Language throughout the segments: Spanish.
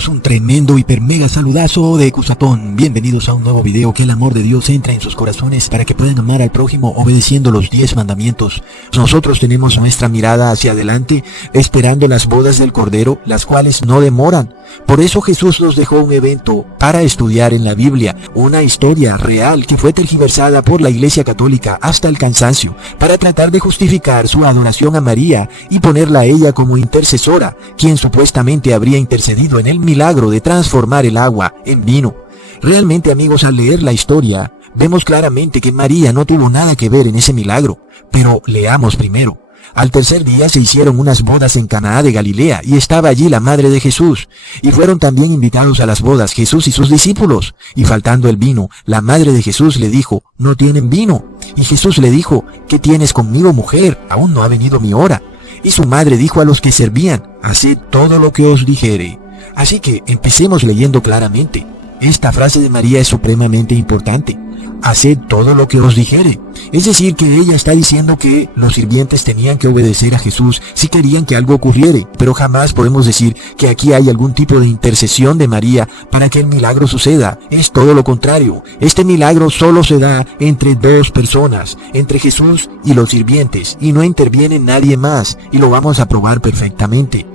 amigos, un tremendo hiper mega saludazo de Cusatón. Bienvenidos a un nuevo video. Que el amor de Dios entre en sus corazones para que puedan amar al prójimo obedeciendo los 10 mandamientos. Nosotros tenemos nuestra mirada hacia adelante, esperando las bodas del Cordero, las cuales no demoran. Por eso Jesús nos dejó un evento para estudiar en la Biblia, una historia real que fue tergiversada por la Iglesia Católica hasta el cansancio, para tratar de justificar su adoración a María y ponerla a ella como intercesora, quien supuestamente habría intercedido en el milagro de transformar el agua en vino. Realmente, amigos, al leer la historia, vemos claramente que María no tuvo nada que ver en ese milagro, pero leamos primero. Al tercer día se hicieron unas bodas en Caná de Galilea, y estaba allí la madre de Jesús. Y fueron también invitados a las bodas Jesús y sus discípulos. Y faltando el vino, la madre de Jesús le dijo, «No tienen vino». Y Jesús le dijo, «¿Qué tienes conmigo, mujer? Aún no ha venido mi hora». Y su madre dijo a los que servían, «Haced todo lo que os dijere». Así que empecemos leyendo claramente. Esta frase de María es supremamente importante. Haced todo lo que os dijere. Es decir, que ella está diciendo que los sirvientes tenían que obedecer a Jesús si querían que algo ocurriere, pero jamás podemos decir que aquí hay algún tipo de intercesión de María para que el milagro suceda. Es todo lo contrario. Este milagro solo se da entre dos personas, entre Jesús y los sirvientes, y no interviene nadie más, y lo vamos a probar perfectamente.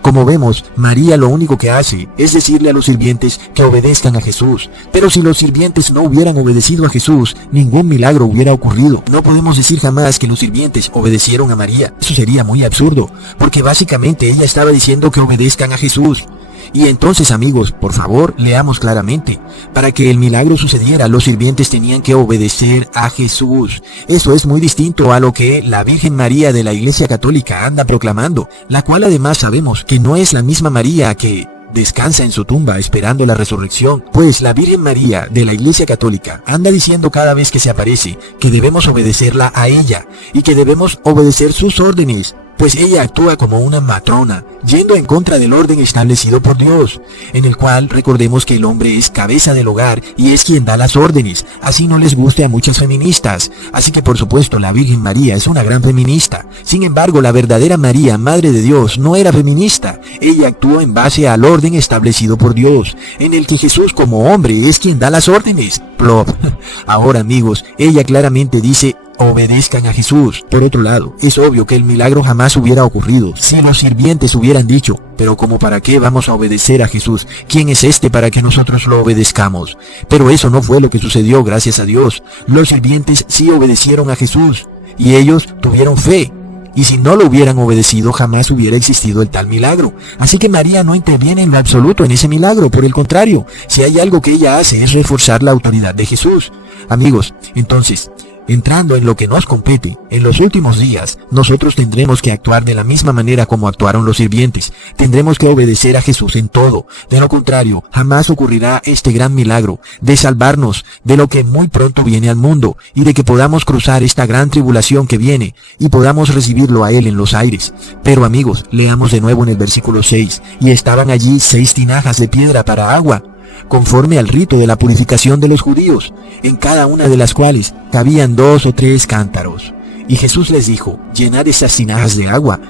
Como vemos, María lo único que hace es decirle a los sirvientes que obedezcan a Jesús. Pero si los sirvientes no hubieran obedecido a Jesús, ningún milagro hubiera ocurrido. No podemos decir jamás que los sirvientes obedecieron a María. Eso sería muy absurdo, porque básicamente ella estaba diciendo que obedezcan a Jesús. Y entonces, amigos, por favor, leamos claramente. Para que el milagro sucediera, los sirvientes tenían que obedecer a Jesús. Eso es muy distinto a lo que la Virgen María de la Iglesia Católica anda proclamando, la cual además sabemos que no es la misma María que descansa en su tumba esperando la resurrección. Pues la Virgen María de la Iglesia Católica anda diciendo cada vez que se aparece que debemos obedecerla a ella y que debemos obedecer sus órdenes. Pues ella actúa como una matrona, yendo en contra del orden establecido por Dios, en el cual recordemos que el hombre es cabeza del hogar y es quien da las órdenes, así no les guste a muchas feministas. Así que por supuesto la Virgen María es una gran feminista. Sin embargo, la verdadera María, Madre de Dios, no era feminista. Ella actuó en base al orden establecido por Dios, en el que Jesús como hombre es quien da las órdenes. Plop. Ahora, amigos, ella claramente dice, obedezcan a Jesús. Por otro lado, es obvio que el milagro jamás hubiera ocurrido si los sirvientes hubieran dicho, pero ¿como para qué vamos a obedecer a Jesús? ¿Quién es este para que nosotros lo obedezcamos? Pero eso no fue lo que sucedió, gracias a Dios. Los sirvientes sí obedecieron a Jesús, y ellos tuvieron fe. Y si no lo hubieran obedecido, jamás hubiera existido el tal milagro. Así que María no interviene en lo absoluto en ese milagro. Por el contrario, si hay algo que ella hace es reforzar la autoridad de Jesús. Amigos, entonces, entrando en lo que nos compete, en los últimos días, nosotros tendremos que actuar de la misma manera como actuaron los sirvientes. Tendremos que obedecer a Jesús en todo. De lo contrario, jamás ocurrirá este gran milagro de salvarnos de lo que muy pronto viene al mundo y de que podamos cruzar esta gran tribulación que viene y podamos recibirlo a Él en los aires. Pero amigos, leamos de nuevo en el versículo 6. Y estaban allí 6 tinajas de piedra para agua, conforme al rito de la purificación de los judíos, en cada una de las cuales cabían 2 o 3 cántaros. Y Jesús les dijo, llenad esas tinajas de agua,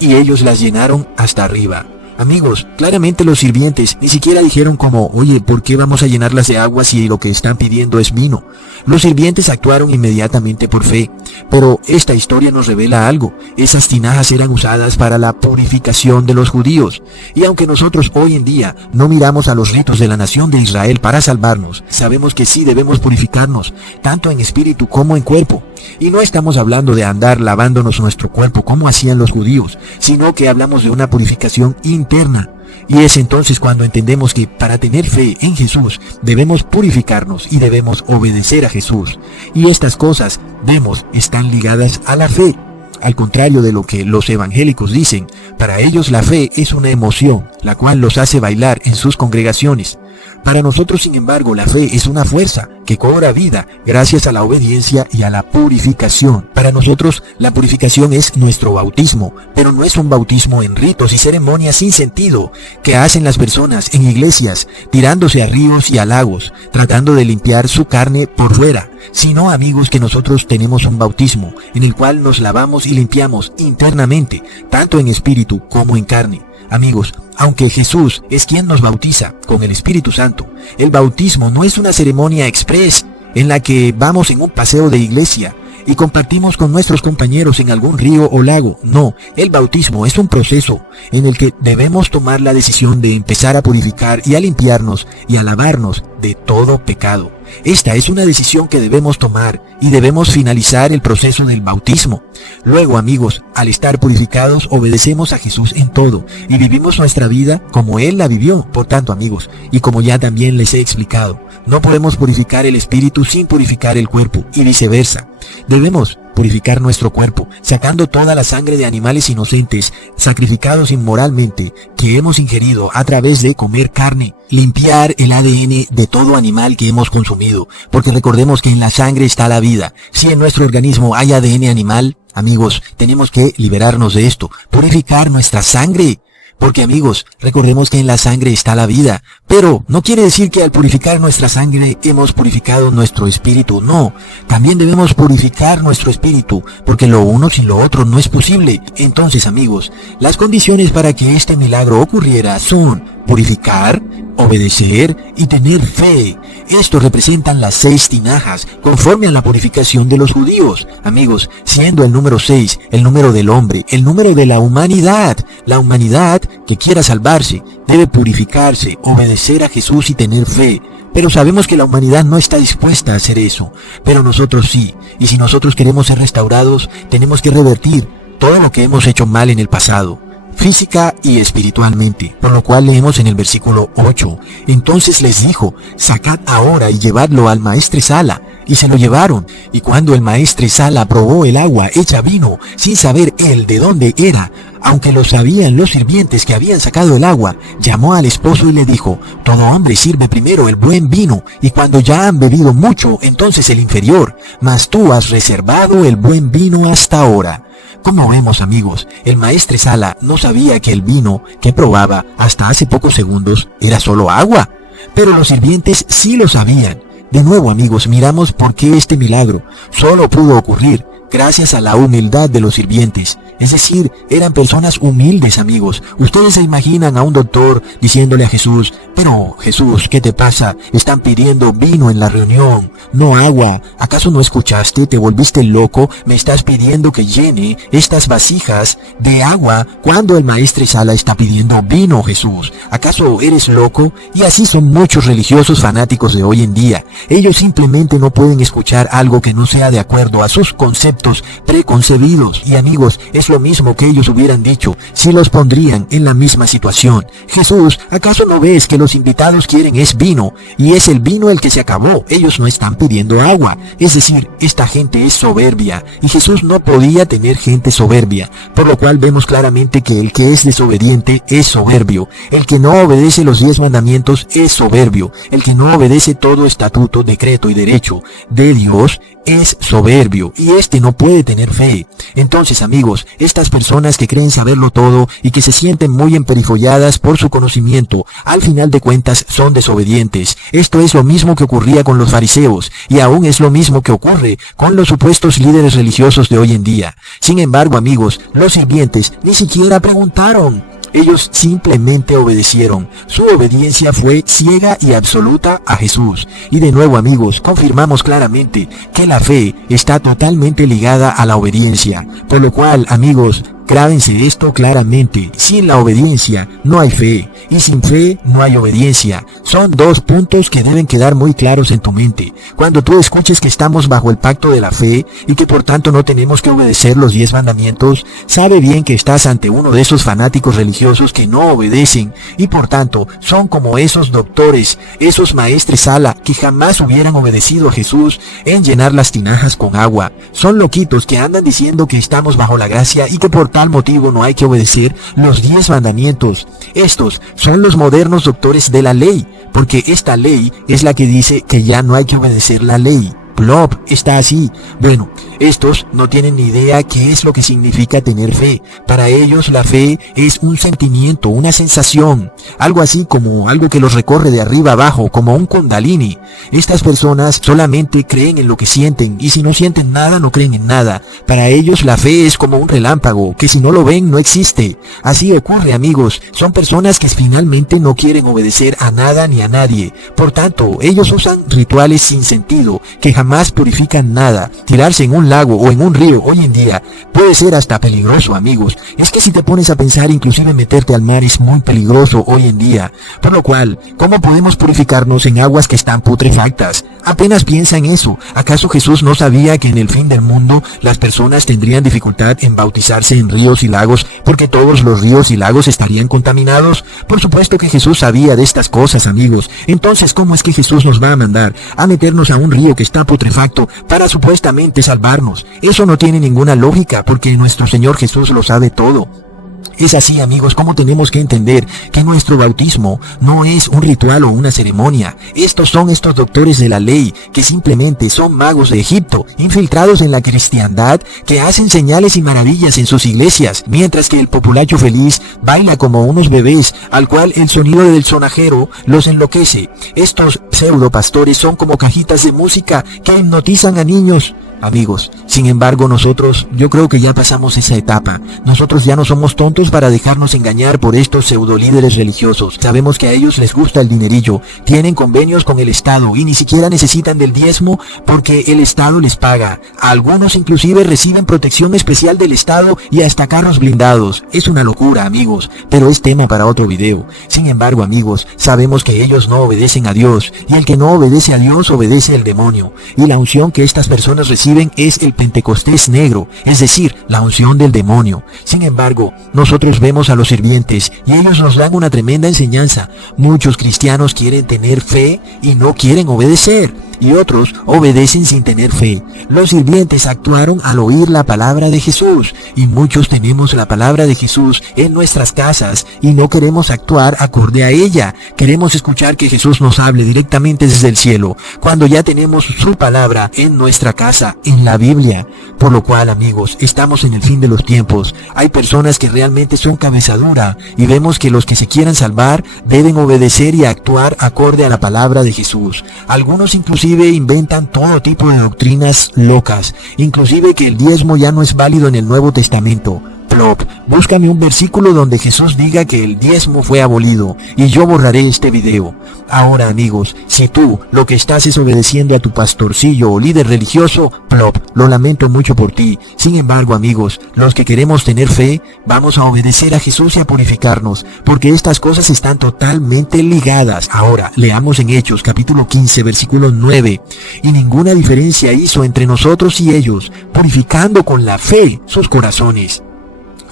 y ellos las llenaron hasta arriba. Amigos, claramente los sirvientes ni siquiera dijeron como, oye, ¿por qué vamos a llenarlas de agua si lo que están pidiendo es vino? Los sirvientes actuaron inmediatamente por fe. Pero esta historia nos revela algo. Esas tinajas eran usadas para la purificación de los judíos. Y aunque nosotros hoy en día no miramos a los ritos de la nación de Israel para salvarnos, sabemos que sí debemos purificarnos, tanto en espíritu como en cuerpo. Y no estamos hablando de andar lavándonos nuestro cuerpo como hacían los judíos, sino que hablamos de una purificación interna. Y es entonces cuando entendemos que para tener fe en Jesús debemos purificarnos y debemos obedecer a Jesús. Y estas cosas, vemos, están ligadas a la fe. Al contrario de lo que los evangélicos dicen, para ellos la fe es una emoción, la cual los hace bailar en sus congregaciones. Para nosotros, sin embargo, la fe es una fuerza que cobra vida gracias a la obediencia y a la purificación. Para nosotros, la purificación es nuestro bautismo, pero no es un bautismo en ritos y ceremonias sin sentido que hacen las personas en iglesias, tirándose a ríos y a lagos, tratando de limpiar su carne por fuera. Sino, amigos, que nosotros tenemos un bautismo en el cual nos lavamos y limpiamos internamente, tanto en espíritu como en carne. Amigos, aunque Jesús es quien nos bautiza con el Espíritu Santo, el bautismo no es una ceremonia express en la que vamos en un paseo de iglesia y compartimos con nuestros compañeros en algún río o lago. No, el bautismo es un proceso en el que debemos tomar la decisión de empezar a purificar y a limpiarnos y a lavarnos de todo pecado. Esta es una decisión que debemos tomar y debemos finalizar el proceso del bautismo. Luego, amigos, al estar purificados, obedecemos a Jesús en todo y vivimos nuestra vida como Él la vivió. Por tanto, amigos, y como ya también les he explicado, no podemos purificar el espíritu sin purificar el cuerpo y viceversa. Debemos purificar nuestro cuerpo, sacando toda la sangre de animales inocentes, sacrificados inmoralmente, que hemos ingerido a través de comer carne, limpiar el ADN de todo animal que hemos consumido, porque recordemos que en la sangre está la vida. Si en nuestro organismo hay ADN animal, amigos, tenemos que liberarnos de esto, purificar nuestra sangre. Porque, amigos, recordemos que en la sangre está la vida, pero no quiere decir que al purificar nuestra sangre hemos purificado nuestro espíritu. No, también debemos purificar nuestro espíritu, porque lo uno sin lo otro no es posible. Entonces, amigos, las condiciones para que este milagro ocurriera son purificar, obedecer y tener fe. Esto representan las 6 tinajas, conforme a la purificación de los judíos. Amigos, siendo el número 6 el número del hombre, el número de la humanidad. La humanidad que quiera salvarse debe purificarse, obedecer a Jesús y tener fe. Pero sabemos que la humanidad no está dispuesta a hacer eso, pero nosotros sí. Y si nosotros queremos ser restaurados, tenemos que revertir todo lo que hemos hecho mal en el pasado, física y espiritualmente, por lo cual leemos en el versículo 8, entonces les dijo, sacad ahora y llevadlo al maestresala, y se lo llevaron, y cuando el maestresala probó el agua hecha vino, sin saber él de dónde era, aunque lo sabían los sirvientes que habían sacado el agua, llamó al esposo y le dijo, todo hombre sirve primero el buen vino, y cuando ya han bebido mucho, entonces el inferior, mas tú has reservado el buen vino hasta ahora. Como vemos, amigos, el maestresala no sabía que el vino que probaba hasta hace pocos segundos era solo agua, pero los sirvientes sí lo sabían. De nuevo, amigos, miramos por qué este milagro solo pudo ocurrir gracias a la humildad de los sirvientes. Es decir, eran personas humildes, amigos. Ustedes se imaginan a un doctor diciéndole a Jesús, pero Jesús, ¿qué te pasa? Están pidiendo vino en la reunión, no agua. ¿Acaso no escuchaste? ¿Te volviste loco? Me estás pidiendo que llene estas vasijas de agua cuando el maestresala está pidiendo vino, Jesús. ¿Acaso eres loco? Y así son muchos religiosos fanáticos de hoy en día. Ellos simplemente no pueden escuchar algo que no sea de acuerdo a sus conceptos preconcebidos. Y amigos, es lo mismo que ellos hubieran dicho si los pondrían en la misma situación. Jesús, ¿acaso no ves que los invitados quieren es vino? Y es el vino el que se acabó. Ellos no están pidiendo agua. Es decir, esta gente es soberbia. Y Jesús no podía tener gente soberbia. Por lo cual vemos claramente que el que es desobediente es soberbio. El que no obedece los 10 mandamientos es soberbio. El que no obedece todo estatuto, decreto y derecho de Dios es soberbio. Y este no puede tener fe. Entonces, amigos, estas personas que creen saberlo todo y que se sienten muy emperifolladas por su conocimiento, al final de cuentas son desobedientes. Esto es lo mismo que ocurría con los fariseos y aún es lo mismo que ocurre con los supuestos líderes religiosos de hoy en día. Sin embargo, amigos, los sirvientes ni siquiera preguntaron. Ellos simplemente obedecieron. Su obediencia fue ciega y absoluta a Jesús. Y de nuevo, amigos, confirmamos claramente que la fe está totalmente ligada a la obediencia. Por lo cual, amigos, grábense esto claramente. Sin la obediencia no hay fe. Y sin fe no hay obediencia. Son 2 puntos que deben quedar muy claros en tu mente. Cuando tú escuches que estamos bajo el pacto de la fe y que por tanto no tenemos que obedecer los 10 mandamientos, sabe bien que estás ante uno de esos fanáticos religiosos que no obedecen y por tanto son como esos doctores, esos maestresala que jamás hubieran obedecido a Jesús en llenar las tinajas con agua. Son loquitos que andan diciendo que estamos bajo la gracia y que por tal motivo no hay que obedecer los 10 mandamientos. Estos son los modernos doctores de la ley, porque esta ley es la que dice que ya no hay que obedecer la ley. Plop está así. Bueno, estos no tienen ni idea qué es lo que significa tener fe. Para ellos la fe es un sentimiento, una sensación, algo así como algo que los recorre de arriba abajo, como un kundalini. Estas personas solamente creen en lo que sienten, y si no sienten nada, no creen en nada. Para ellos la fe es como un relámpago, que si no lo ven, no existe. Así ocurre, amigos. Son personas que finalmente no quieren obedecer a nada ni a nadie. Por tanto, ellos usan rituales sin sentido, que jamás purifican nada. Tirarse en un lago o en un río hoy en día puede ser hasta peligroso, amigos. Es que si te pones a pensar, inclusive meterte al mar es muy peligroso hoy en día. Por lo cual, ¿cómo podemos purificarnos en aguas que están putrefactas? Apenas piensa en eso. ¿Acaso Jesús no sabía que en el fin del mundo las personas tendrían dificultad en bautizarse en ríos y lagos porque todos los ríos y lagos estarían contaminados? Por supuesto que Jesús sabía de estas cosas, amigos. Entonces, ¿cómo es que Jesús nos va a mandar a meternos a un río que está putrefacto para supuestamente salvarnos? Eso no tiene ninguna lógica, porque nuestro Señor Jesús lo sabe todo. Es así, amigos, como tenemos que entender que nuestro bautismo no es un ritual o una ceremonia. Estos son estos doctores de la ley, que simplemente son magos de Egipto, infiltrados en la cristiandad, que hacen señales y maravillas en sus iglesias, mientras que el populacho feliz baila como unos bebés, al cual el sonido del sonajero los enloquece. Estos pseudo pastores son como cajitas de música que hipnotizan a niños. Amigos, sin embargo nosotros, yo creo que ya pasamos esa etapa. Nosotros ya no somos tontos para dejarnos engañar por estos pseudo líderes religiosos. Sabemos que a ellos les gusta el dinerillo, tienen convenios con el Estado y ni siquiera necesitan del diezmo porque el Estado les paga. Algunos inclusive reciben protección especial del Estado y hasta carros blindados. Es una locura, amigos, pero es tema para otro video. Sin embargo, amigos, sabemos que ellos no obedecen a Dios, y el que no obedece a Dios obedece al demonio. Y la unción que estas personas reciben es el Pentecostés negro, es decir, la unción del demonio. Sin embargo, nosotros vemos a los sirvientes y ellos nos dan una tremenda enseñanza. Muchos cristianos quieren tener fe y no quieren obedecer, y otros obedecen sin tener fe. Los sirvientes actuaron al oír la palabra de Jesús, y muchos tenemos la palabra de Jesús en nuestras casas y no queremos actuar acorde a ella. Queremos escuchar que Jesús nos hable directamente desde el cielo, cuando ya tenemos su palabra en nuestra casa, en la Biblia. Por lo cual, amigos, estamos en el fin de los tiempos. Hay personas que realmente son cabeza dura, y vemos que los que se quieran salvar deben obedecer y actuar acorde a la palabra de Jesús. Algunos inclusive inventan todo tipo de doctrinas locas, inclusive que el diezmo ya no es válido en el Nuevo Testamento. Plop, búscame un versículo donde Jesús diga que el diezmo fue abolido, y yo borraré este video. Ahora, amigos, si tú lo que estás es obedeciendo a tu pastorcillo o líder religioso, plop, lo lamento mucho por ti. Sin embargo, amigos, los que queremos tener fe, vamos a obedecer a Jesús y a purificarnos, porque estas cosas están totalmente ligadas. Ahora, leamos en Hechos, capítulo 15, versículo 9. Y ninguna diferencia hizo entre nosotros y ellos, purificando con la fe sus corazones.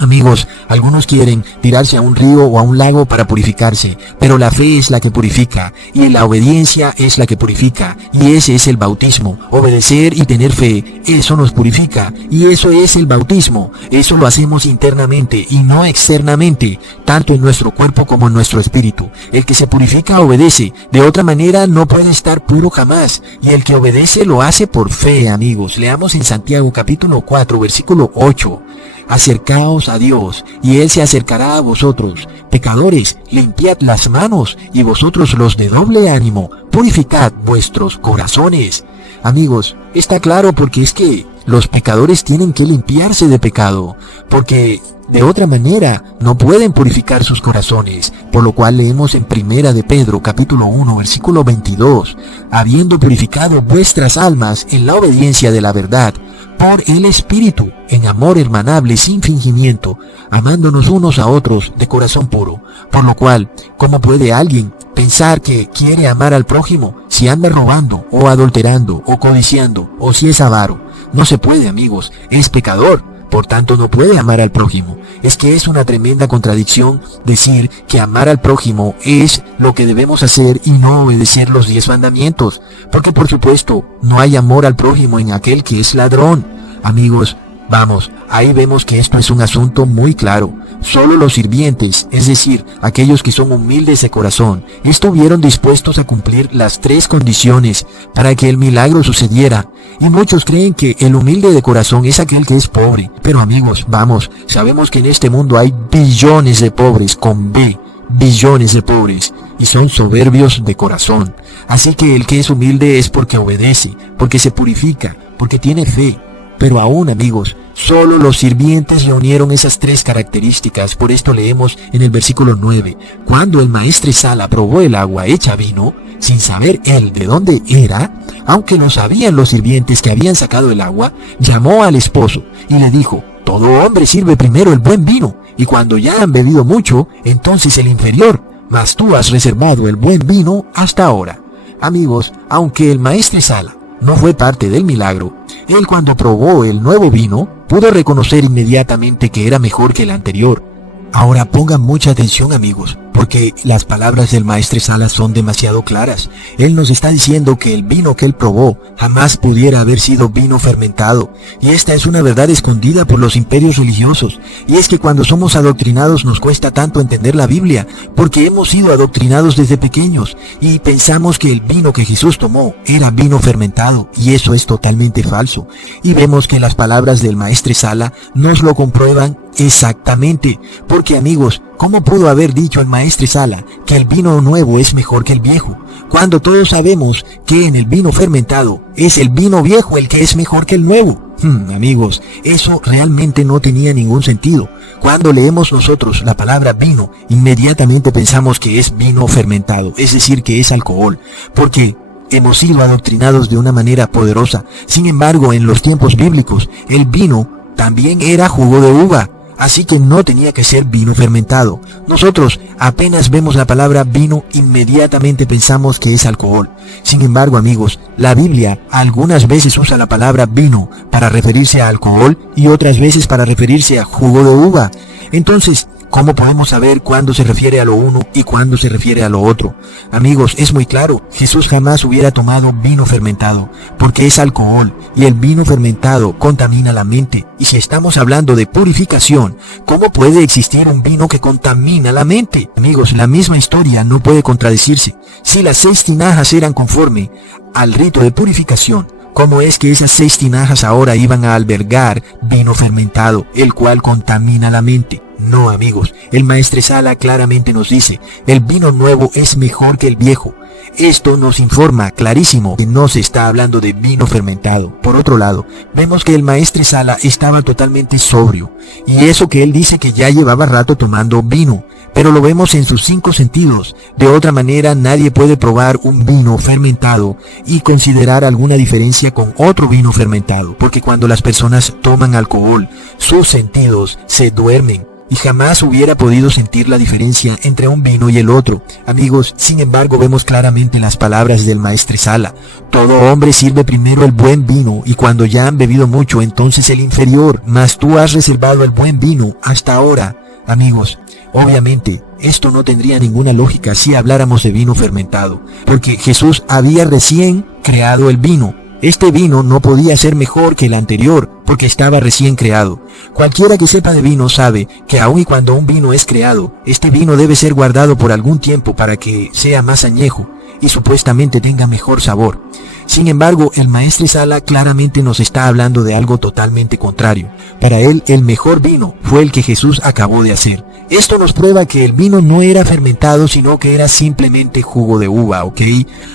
Amigos, algunos quieren tirarse a un río o a un lago para purificarse, pero la fe es la que purifica, y la obediencia es la que purifica, y ese es el bautismo. Obedecer y tener fe, eso nos purifica, y eso es el bautismo. Eso lo hacemos internamente y no externamente, tanto en nuestro cuerpo como en nuestro espíritu. El que se purifica obedece, de otra manera no puede estar puro jamás, y el que obedece lo hace por fe, amigos. Leamos en Santiago capítulo 4, versículo 8. Acercaos a Dios, y Él se acercará a vosotros. Pecadores, limpiad las manos, y vosotros los de doble ánimo, purificad vuestros corazones. Amigos, está claro, porque es que los pecadores tienen que limpiarse de pecado, porque de otra manera no pueden purificar sus corazones, por lo cual leemos en Primera de Pedro capítulo 1 versículo 22, habiendo purificado vuestras almas en la obediencia de la verdad, por el Espíritu, en amor hermanable sin fingimiento, amándonos unos a otros de corazón puro. Por lo cual, ¿cómo puede alguien pensar que quiere amar al prójimo si anda robando, o adulterando, o codiciando, o si es avaro? No se puede, amigos, es pecador. Por tanto, no puede amar al prójimo. Es que es una tremenda contradicción decir que amar al prójimo es lo que debemos hacer y no obedecer los 10 mandamientos. Porque por supuesto, no hay amor al prójimo en aquel que es ladrón. Amigos, Vamos, ahí vemos que esto es un asunto muy claro. Solo los sirvientes, es decir, aquellos que son humildes de corazón, estuvieron dispuestos a cumplir las 3 condiciones para que el milagro sucediera. Y muchos creen que el humilde de corazón es aquel que es pobre. Pero amigos, vamos, sabemos que en este mundo hay billones de pobres con B, billones de pobres, y son soberbios de corazón. Así que el que es humilde es porque obedece, porque se purifica, porque tiene fe. Pero aún, amigos, solo los sirvientes reunieron esas 3 características. Por esto leemos en el versículo 9. Cuando el maestresala probó el agua hecha vino, sin saber él de dónde era, aunque lo sabían los sirvientes que habían sacado el agua, llamó al esposo y le dijo: todo hombre sirve primero el buen vino, y cuando ya han bebido mucho, entonces el inferior, mas tú has reservado el buen vino hasta ahora. Amigos, aunque el maestresala no fue parte del milagro, él cuando probó el nuevo vino, pudo reconocer inmediatamente que era mejor que el anterior. Ahora pongan mucha atención, amigos, porque las palabras del maestresala son demasiado claras. Él nos está diciendo que el vino que él probó jamás pudiera haber sido vino fermentado. Y esta es una verdad escondida por los imperios religiosos. Y es que cuando somos adoctrinados nos cuesta tanto entender la Biblia, porque hemos sido adoctrinados desde pequeños y pensamos que el vino que Jesús tomó era vino fermentado, y eso es totalmente falso. Y vemos que las palabras del maestresala nos lo comprueban exactamente, porque amigos, ¿cómo pudo haber dicho el maestresala que el vino nuevo es mejor que el viejo, cuando todos sabemos que en el vino fermentado es el vino viejo el que es mejor que el nuevo? Amigos, eso realmente no tenía ningún sentido. Cuando leemos nosotros la palabra vino, inmediatamente pensamos que es vino fermentado, es decir, que es alcohol, porque hemos sido adoctrinados de una manera poderosa. Sin embargo, en los tiempos bíblicos, el vino también era jugo de uva, así que no tenía que ser vino fermentado. Nosotros apenas vemos la palabra vino, inmediatamente pensamos que es alcohol. Sin embargo, amigos, la Biblia algunas veces usa la palabra vino para referirse a alcohol y otras veces para referirse a jugo de uva. Entonces, ¿cómo podemos saber cuándo se refiere a lo uno y cuándo se refiere a lo otro? Amigos, es muy claro, Jesús jamás hubiera tomado vino fermentado, porque es alcohol, y el vino fermentado contamina la mente. Y si estamos hablando de purificación, ¿cómo puede existir un vino que contamina la mente? Amigos, la misma historia no puede contradecirse. Si las 6 tinajas eran conforme al rito de purificación, ¿cómo es que esas 6 tinajas ahora iban a albergar vino fermentado, el cual contamina la mente? No, amigos, el maestresala claramente nos dice, el vino nuevo es mejor que el viejo. Esto nos informa clarísimo que no se está hablando de vino fermentado. Por otro lado, vemos que el maestresala estaba totalmente sobrio, y eso que él dice que ya llevaba rato tomando vino, pero lo vemos en sus 5 sentidos. De otra manera, nadie puede probar un vino fermentado y considerar alguna diferencia con otro vino fermentado, porque cuando las personas toman alcohol, sus sentidos se duermen, y jamás hubiera podido sentir la diferencia entre un vino y el otro. Amigos, sin embargo, vemos claramente las palabras del maestresala. Todo hombre sirve primero el buen vino, y cuando ya han bebido mucho, entonces el inferior, mas tú has reservado el buen vino hasta ahora. Amigos, obviamente, esto no tendría ninguna lógica si habláramos de vino fermentado, porque Jesús había recién creado el vino. Este vino no podía ser mejor que el anterior, porque estaba recién creado. Cualquiera que sepa de vino sabe que aun y cuando un vino es creado, este vino debe ser guardado por algún tiempo para que sea más añejo y supuestamente tenga mejor sabor. Sin embargo, el maestresala claramente nos está hablando de algo totalmente contrario. Para él, el mejor vino fue el que Jesús acabó de hacer. Esto nos prueba que el vino no era fermentado, sino que era simplemente jugo de uva, ¿ok?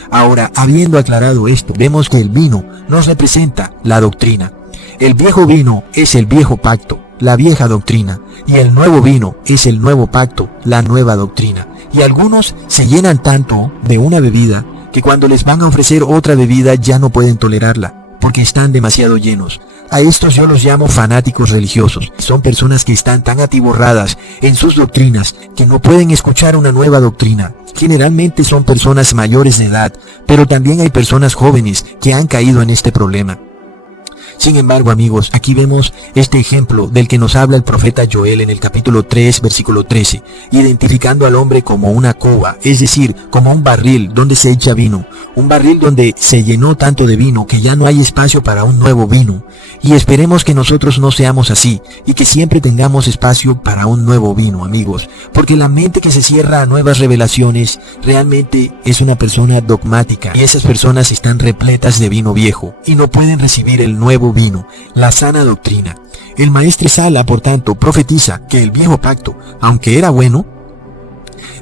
Ahora, habiendo aclarado esto, vemos que el vino nos representa la doctrina. El viejo vino es el viejo pacto, la vieja doctrina, y el nuevo vino es el nuevo pacto, la nueva doctrina. Y algunos se llenan tanto de una bebida que cuando les van a ofrecer otra bebida ya no pueden tolerarla, porque están demasiado llenos. A estos yo los llamo fanáticos religiosos. Son personas que están tan atiborradas en sus doctrinas que no pueden escuchar una nueva doctrina. Generalmente son personas mayores de edad, pero también hay personas jóvenes que han caído en este problema. Sin embargo, amigos, aquí vemos este ejemplo del que nos habla el profeta Joel en el capítulo 3, versículo 13, identificando al hombre como una cuba, es decir, como un barril donde se echa vino, un barril donde se llenó tanto de vino que ya no hay espacio para un nuevo vino. Y esperemos que nosotros no seamos así y que siempre tengamos espacio para un nuevo vino, amigos, porque la mente que se cierra a nuevas revelaciones realmente es una persona dogmática, y esas personas están repletas de vino viejo y no pueden recibir el nuevo vino, la sana doctrina. El maestre Sala, por tanto, profetiza que el viejo pacto, aunque era bueno,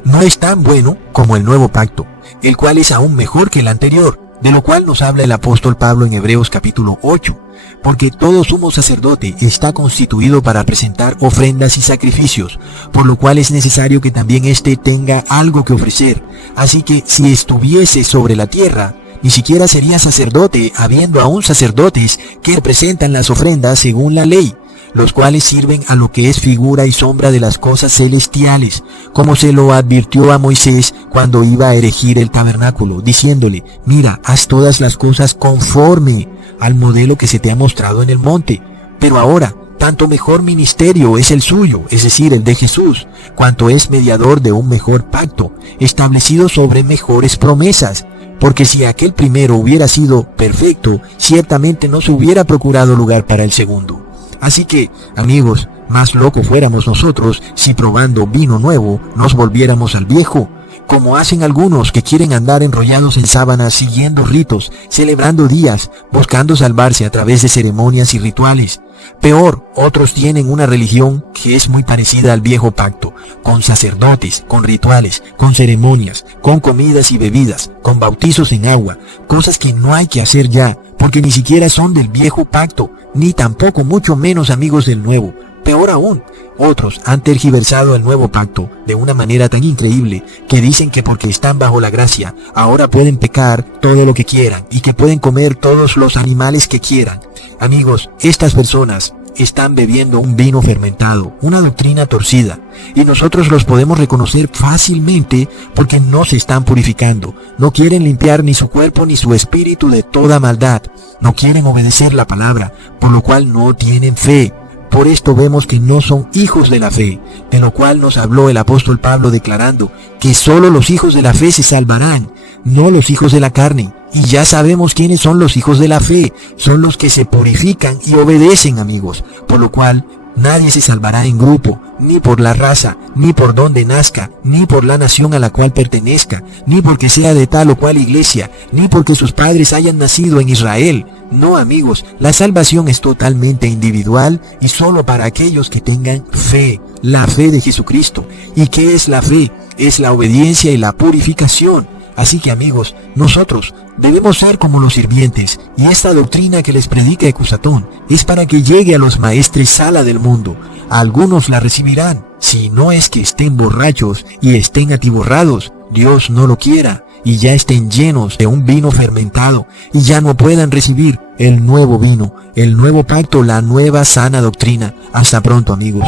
no es tan bueno como el nuevo pacto, el cual es aún mejor que el anterior, de lo cual nos habla el apóstol Pablo en Hebreos capítulo 8. Porque todo sumo sacerdote está constituido para presentar ofrendas y sacrificios, por lo cual es necesario que también éste tenga algo que ofrecer. Así que si estuviese sobre la tierra, ni siquiera sería sacerdote, habiendo aún sacerdotes que presentan las ofrendas según la ley, los cuales sirven a lo que es figura y sombra de las cosas celestiales, como se lo advirtió a Moisés cuando iba a erigir el tabernáculo, diciéndole: mira, haz todas las cosas conforme al modelo que se te ha mostrado en el monte. Pero ahora, tanto mejor ministerio es el suyo, es decir, el de Jesús, cuanto es mediador de un mejor pacto, establecido sobre mejores promesas. Porque si aquel primero hubiera sido perfecto, ciertamente no se hubiera procurado lugar para el segundo. Así que, amigos, más locos fuéramos nosotros si probando vino nuevo nos volviéramos al viejo, como hacen algunos que quieren andar enrollados en sábanas siguiendo ritos, celebrando días, buscando salvarse a través de ceremonias y rituales. Peor, otros tienen una religión que es muy parecida al viejo pacto, con sacerdotes, con rituales, con ceremonias, con comidas y bebidas, con bautizos en agua, cosas que no hay que hacer ya, porque ni siquiera son del viejo pacto, ni tampoco mucho menos amigos del nuevo. Peor aún, otros han tergiversado el nuevo pacto de una manera tan increíble que dicen que porque están bajo la gracia, ahora pueden pecar todo lo que quieran y que pueden comer todos los animales que quieran. Amigos, estas personas están bebiendo un vino fermentado, una doctrina torcida, y nosotros los podemos reconocer fácilmente porque no se están purificando, no quieren limpiar ni su cuerpo ni su espíritu de toda maldad, no quieren obedecer la palabra, por lo cual no tienen fe. Por esto vemos que no son hijos de la fe, de lo cual nos habló el apóstol Pablo declarando que solo los hijos de la fe se salvarán, no los hijos de la carne. Y ya sabemos quiénes son los hijos de la fe, son los que se purifican y obedecen, amigos, por lo cual nadie se salvará en grupo, ni por la raza, ni por donde nazca, ni por la nación a la cual pertenezca, ni porque sea de tal o cual iglesia, ni porque sus padres hayan nacido en Israel. No, amigos, la salvación es totalmente individual y solo para aquellos que tengan fe, la fe de Jesucristo. ¿Y qué es la fe? Es la obediencia y la purificación. Así que, amigos, nosotros debemos ser como los sirvientes, y esta doctrina que les predica Ecusatón es para que llegue a los maestres Sala del mundo. Algunos la recibirán, si no es que estén borrachos y estén atiborrados, Dios no lo quiera, y ya estén llenos de un vino fermentado, y ya no puedan recibir el nuevo vino, el nuevo pacto, la nueva sana doctrina. Hasta pronto, amigos.